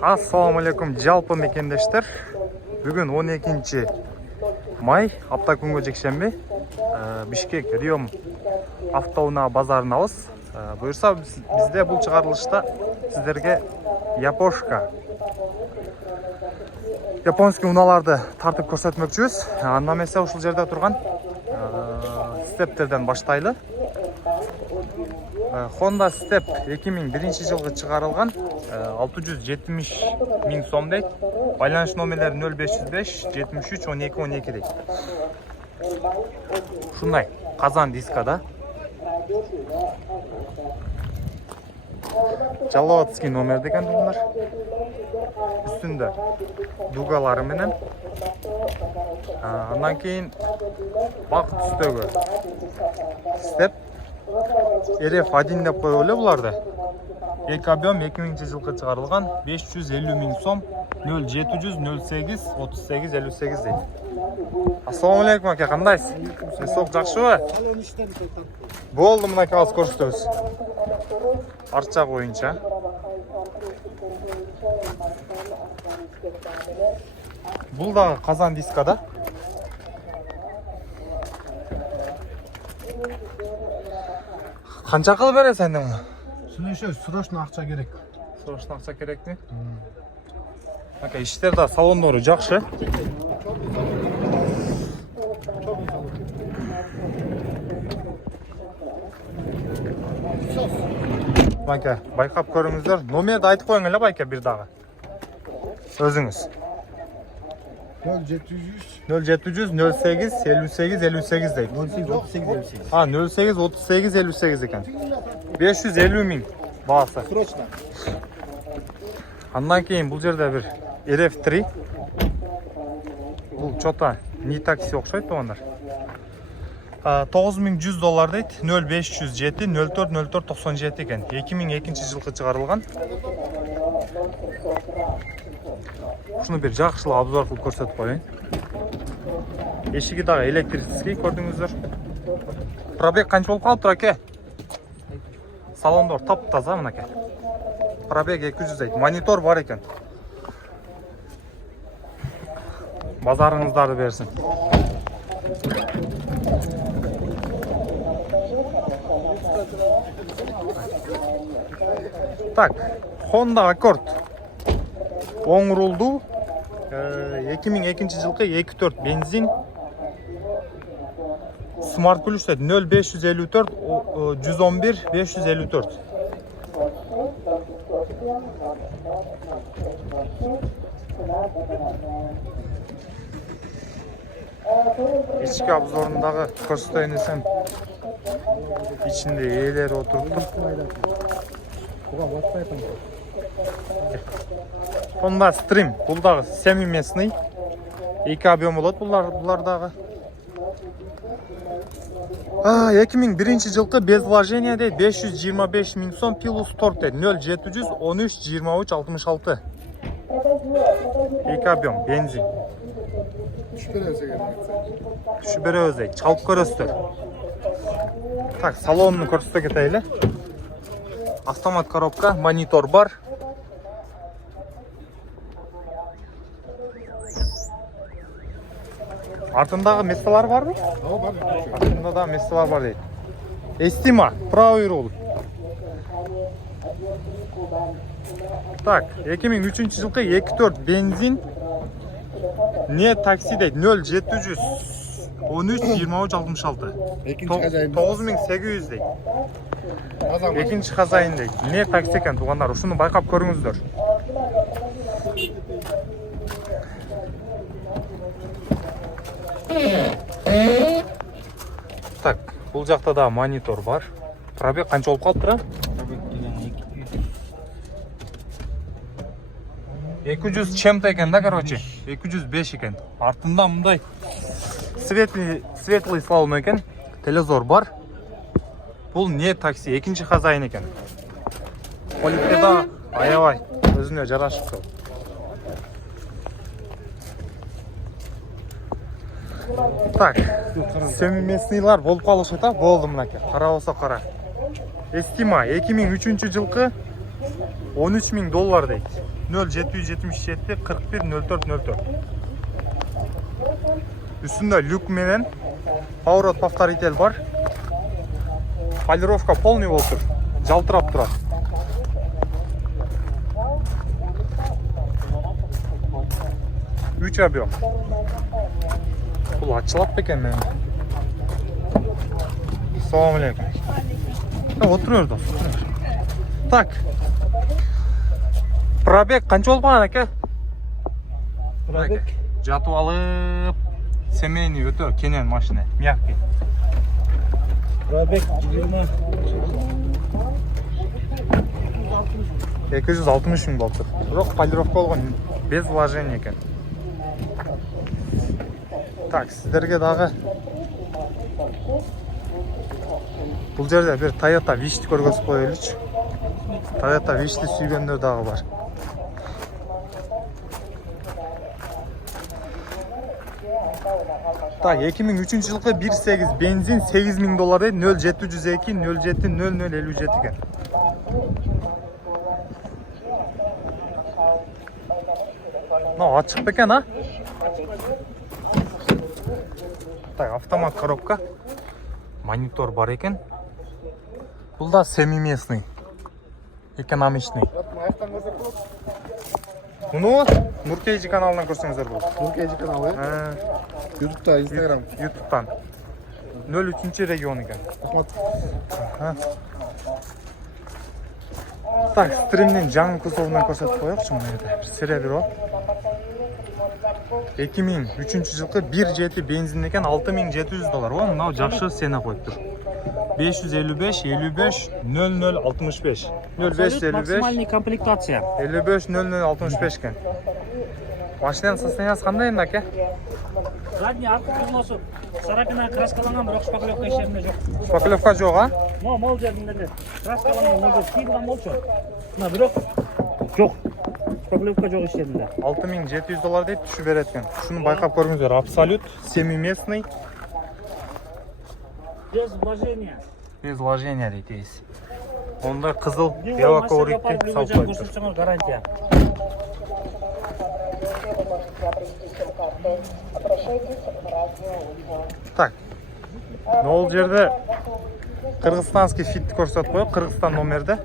Assalamu алейкум жалпы мекендештер. Бүгін 12 май, апта күнгө жекшемби. Бишкек Риом автоунаа базарынабыз. Буюрса бизде бул чыгарылышта сиздерге япошка японский унааларды тартып көрсөтмөкчүбүз. Анда эмесе ушул жерде турган стептерден баштайлы. Honda Step 2001 жылғы чыгарылган 670 миң сом дейт. Байланыш номерлери 0505 73 12 12 дейт. Ушундай казан дискада. Жаловатский номер деген булар. Үстүндө дугалары менен. Андан кийин бак түстөгү Step RF1 деп коелу буларды. Эки объем 2000 жылкы чыгарылган 550 миң сом 0700 08 38 58 дейт. Ассаламу алейкум ака, кандайсыз? Сок жакшыбы? Болду, мынакей алыс көрсөтөбүз. Арча боюнча. Бул дагы казан дискада. Канча кылып бересиң энди муну? Сүйлөшөбүз, срочно акча керек. Срочно акча керекми? Ака, иштер да салондору жакшы. Байка, байкап көрүңүздөр. Номерди айтып коюң эле байка бир дагы. Өзүңүз. 0700 08 58 58 дейт. 08 38 58. 08 38 58 экен. 550 миң баасы. Срочно. Андан кийин бул жерде бир RF3. Бул чота не такси окшойт тугандар. $9100 дейт. 0507 04 04 97 экен. 2002 жылкы чыгарылган. Ушуну бир жакшылап обзор кылып көрсөтүп коеюн. Эшиги дагы электрический көрдүңүздөр. Пробег канча болуп калыптыр аке? Салондор таптаза мынакей. Пробег 200 дейт. Монитор бар экен. Базарыңыздарды берсин. Так, Honda Accord. Оң рулду 2002 жылкы 2.4 бензин. Smart ключ 0554 111 554. Ички обзорундагы көрсөтөйүн десем, ичинде ээлери отуруптур. Honda Stream, бул дагы семиместный. Эки объем болот булар дагы. 2001 жылкы без вложения дейт, 525 миң сом плюс торг дейт. 0700 13 23 66. Эки объем бензин. Түшүп беребиз дейт. Чалып көрөсүздөр. Так, салонун көрсөтө кетели. Автомат коробка, монитор бар. Артындагы месталар барбы? Бар. Артында да месталар бар дейт. Эстима, правый руль. Так, 2003 жылкы 2.4 бензин. Не такси дейт. 0700 13 23 66. 9800 дейт. Экинчи казайын дейт. Не такси экен тугандар, ушуну байкап көрүңүздөр. Так, бул жакта да монитор бар. Пробег канча болуп калыптыр? 200 чем-то экен да, короче. 205 экен. Артында мындай светлый салон экен. Телевизор бар. Бул не такси, экинчи казайын экен. Поликте да аябай өзүнө жарашыптыр. Так, семиместныйлар болуп калышат, болду мынакей. Кара болсо кара. Эстима 2003 жылкы $13 миң дейт. 0777 41 04 04. Üstünde люк менен поворот повторитель бар. Полировка полный болуп тур. Жалтырап турат. Үч объем. Бул ачылат бекен мен. Салам алейкум. Отур дос. Так. Пробег канча болуп калган аке? Пробег Жатып алып, семейный өтө кенен машина, мягкий. Пробег 20. 260 мың болуп тур. Бирок полировка болгон, без вложения экен. Так, сиздерге дагы бул жерде бир Toyota Wish көргөзүп коелучу. Toyota Wish'ти сүйгөндөр дагы бар. Так, 2003 жылкы 1.8 бензин $8.000 дейт, 0702 07 0057 экен. Но ачык бекен, а? Так, автомат коробка. Монитор бар экен. Бул да семиместный. Экономичный. Муну Нуркейджи каналынан көрсөңүздөр болот. Нуркейджи каналы. YouTube'da, Instagram. YouTube'дан. 03 регион екен. Так, стримнин жаңы кузовунан көрсөтүп коёкчу мына жерде. Серебро. 2003 жылкы 1.7 бензин экен, $6.700. Мына жакшы сена коюп тур. 555 55 0065 0555 максимальный комплектация. 55 0065 экен. Машинанын состояниясы кандай энди аке? Задний артқы крылосы царапина краскаланган, бирок шпаклевка ишеринде жок. Шпаклевка жок, а? Мол жеринде эле краскаланган, мол кийилган болчу. Мына бирок жок. Шпаклевка жок ишеринде. $6.700 дейт, түшүп берет экен. Шуну байкап көрүңүздөр. Абсолют семиместный. Без вложения. Без вложения дейт эси. Онда кызыл эвакоурикти салып коюптур. көрсөтсөңөр гарантия. Так. Ол жерде кыргызстанский фитти көрсөтүп коёк, Кыргызстан номерде.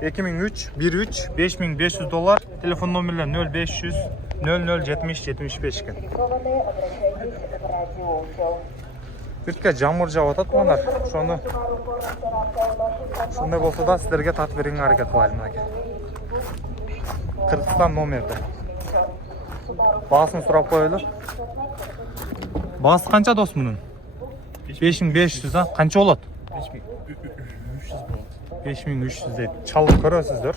2003 13 $5500, телефон номерлер 0500 00 70 75 экен. Бирке жамыр жаап атат мынар. Ошону ушундай болсо да сиздерге тартып берүүгө аракет кылайын аке. Кыргызстан номерде. Баасын сурап коелу. Баасы канча дос мунун? 5500, а? Канча болот? 5300 дейт. Чалып көрөсүздөр.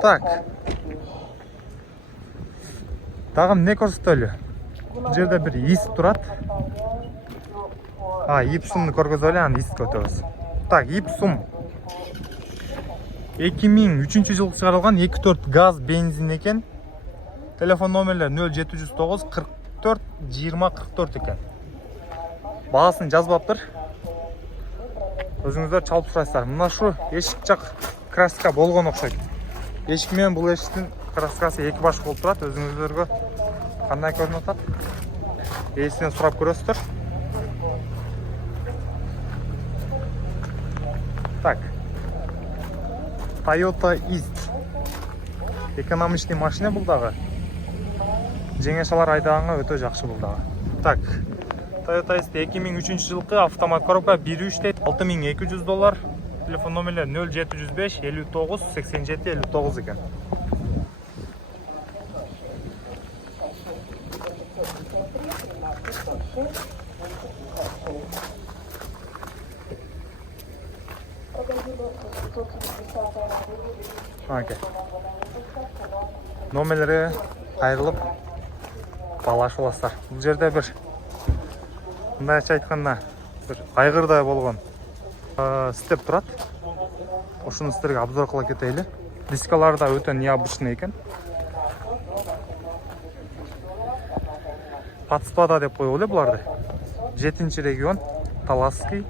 Так. Дагы эмне көрсөтөлү? Бул жерде бир ис турат. Ипсумду көргөзөлү, аны иске өтөбүз. Так, Ипсум 2003 жылы чыгарылган 2.4 газ бензин экен. Телефон номерлер 0709 44 20 44 экен. Баасын жазбаптыр. Өзүңүздөр чалып сурайсыздар. Мына шу эшик жак краска болгон окшойт. Эшик менен бул эшиктин краскасы эки баш болуп турат. Өзүңүздөргө кандай көрүнүп атат? Ээсинен сурап көрөсүздөр. Так. Toyota East. Экономичный машина бул дагы. Жеңешалар айдаганга өтө жакшы бул дагы. Так. Toyota East 2003 жылкы автомат коробка 1.3 дейт, $6200. Телефон номерлер 0705 59 87 59 экен. Окей. Номерлери кайрылып балашып аласыздар. Бул жерде бир мындайча айтканда бир айгырдай болгон степ турат. Ошону сиздерге обзор кыла кетели. Дискалары да өтө необычный экен. Подспада деп коелу буларды. 7-регион, Таласский.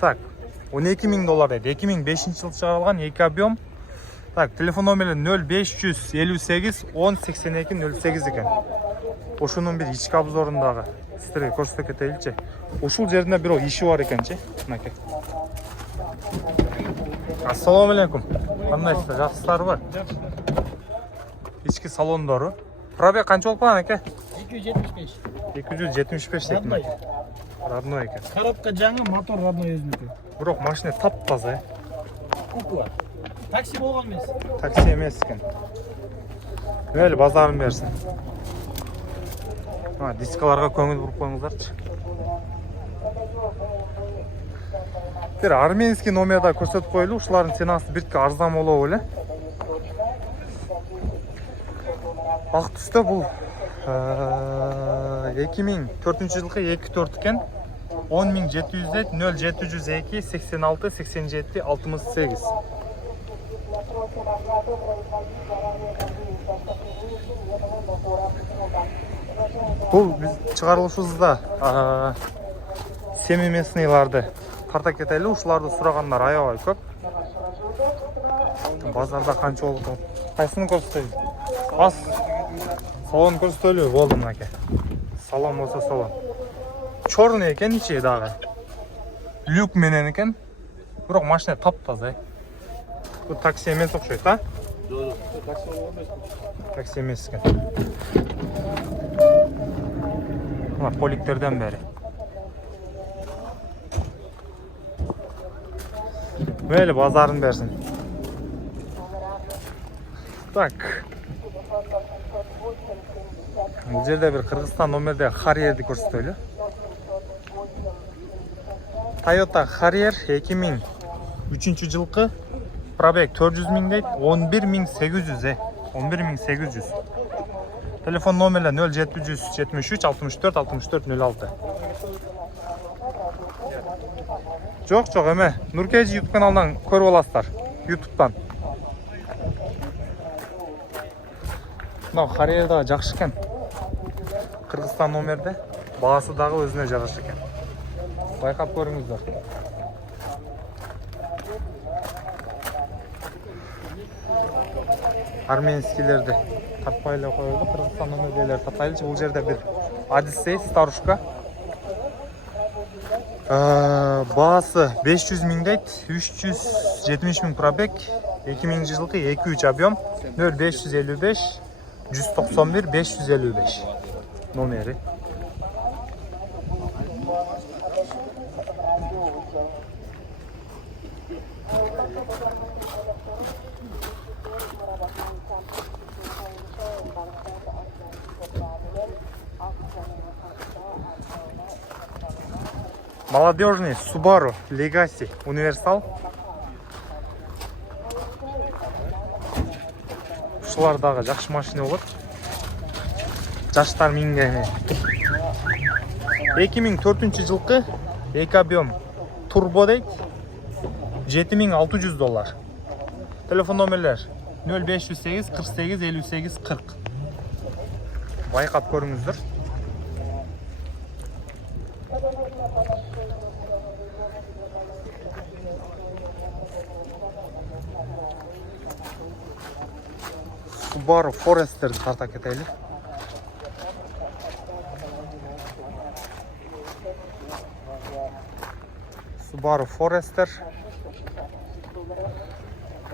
Так, $12.000 дейді. 2005 жылы шығарылған 2 объем. Так, телефон номері 0558 1082 08 екен. Ошының бір ішкі обзорындағы сіздерге көрсетіп кетейінші. Ошыл жерінде бір іші бар екен ше. Мынакей. Ассалаумалейкум. Қандайсыздар, жақсылар бар? Ішкі салондары. Пробег қанша болып қалған екен? 275. 275 екен. Родной екен. Коробка жаңа, мотор родной өзінікі. Бірақ машина тап-таза. Кукла. Такси болған емес. Такси емес екен. Өлі базарын берсін. Дискаларға көңіл бұрып қойыңыздаршы. Бір арменский номерда көрсетіп қойылу. Ұшылардың ценасы біртке арзан болу өлі. Ақ түсті бұл 2004 жылғы 2.4 екен. 10.700 0702 86 87 68. Бұл біз шығарылышымызда семиместныйларды тарта кетелі. Ушыларды сұрағандар аябай көп. Базарда қанша болды? Қайсыны көрсетейін? Бас салон көрсетелі болды мынаке. Салон болса салон. Черный екен içi дағы. Люк менен екен. Бірақ машина тап-таза. Бұл такси емес ұқсайды, а? Такси емес екен. Мына поликтерден бәрі. Мейлі базарын берсін. Так. Бұл жерде бір Қырғызстан номерде Harrier'ді көрсетелі. Toyota Harrier 2003 жылқы. Пробег 400.000 дейді. 11.800. 11.800. Телефон номері 0773 64 64 06. Жоқ, әме. Нұркежі YouTube каналынан көріп аласыздар. YouTube'дан. Мынау Harrier'да жақсы екен. Қырғызстан номерде. Бағасы дағы өзіне жарашы екен. Байқап көріңіздер. Арменскилерді тартпайлы қойылды. Қырғызстан номерделер тартпайлы. Бұл жерде бір Odyssey старушка. Бағасы 500.000 дейді. 370.000 пробег. 2000 жылғы 2-3 объем. 0555 191 555 номері. Молодежный Subaru Legacy Universal. Ушылардағы жақсы машина болады. Жаштар минген. 2004 жылқы 2 объем турбо дейді. $7.600. Телефон номерлер 0508 48 58 40. Байқап көріңіздер. Subaru Forester'ді тарта кетейлі. Subaru Forester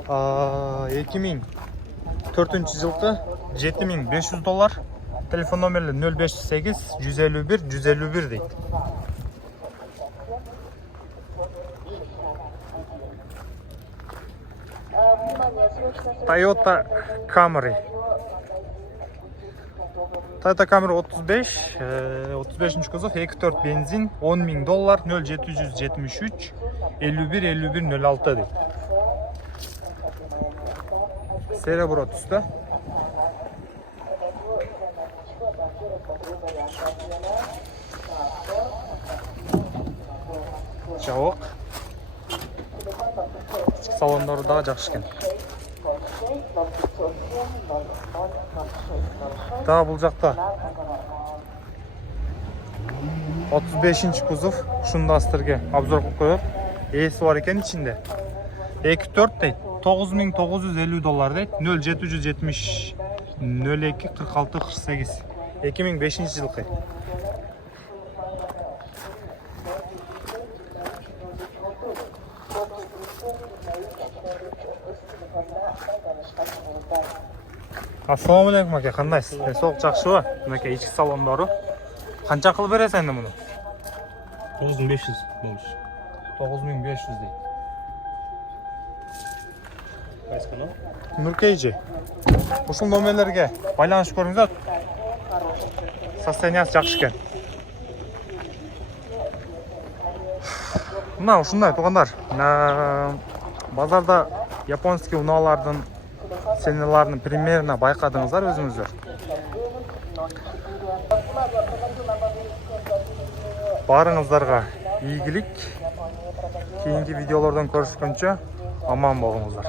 2004 жылқы $7.500. Телефон номері 0508 151 151 дейді. Toyota Camry. Toyota Camry 35 kuzov 2.4 benzin $10.000 0773 51 51 06 дейді. Cerebro түсті. Жауық. Ішкі салондары да жақсы екен. Да, бұл жақта 35 кузов. Шында сіздерге обзор қылып қойып. Эси бар екен içinde. 2.4 deydi. $9.950 deydi. 0770 02 46 48. 2005 жылқы. Ассалаумағалейкум аке, қандайсыз? Денсаулық жақсы ба? Мінекей ішкі салондары. Қанша қылып бересің енді мұны? 9500 болmuş. 9500 дейді. Қайсы канал? Нұркейжи. Ушул номерлерге байланышып көріңіздер. Состояниясы жақсы екен. Мына ушундай туғандар. Базарда японский унаалардын ценаларын примерно байқадыңыздар өзіңіздер. Барыңыздарға ийгилик. Кейинги видеолордон көрүшкөнчө аман болуңуздар.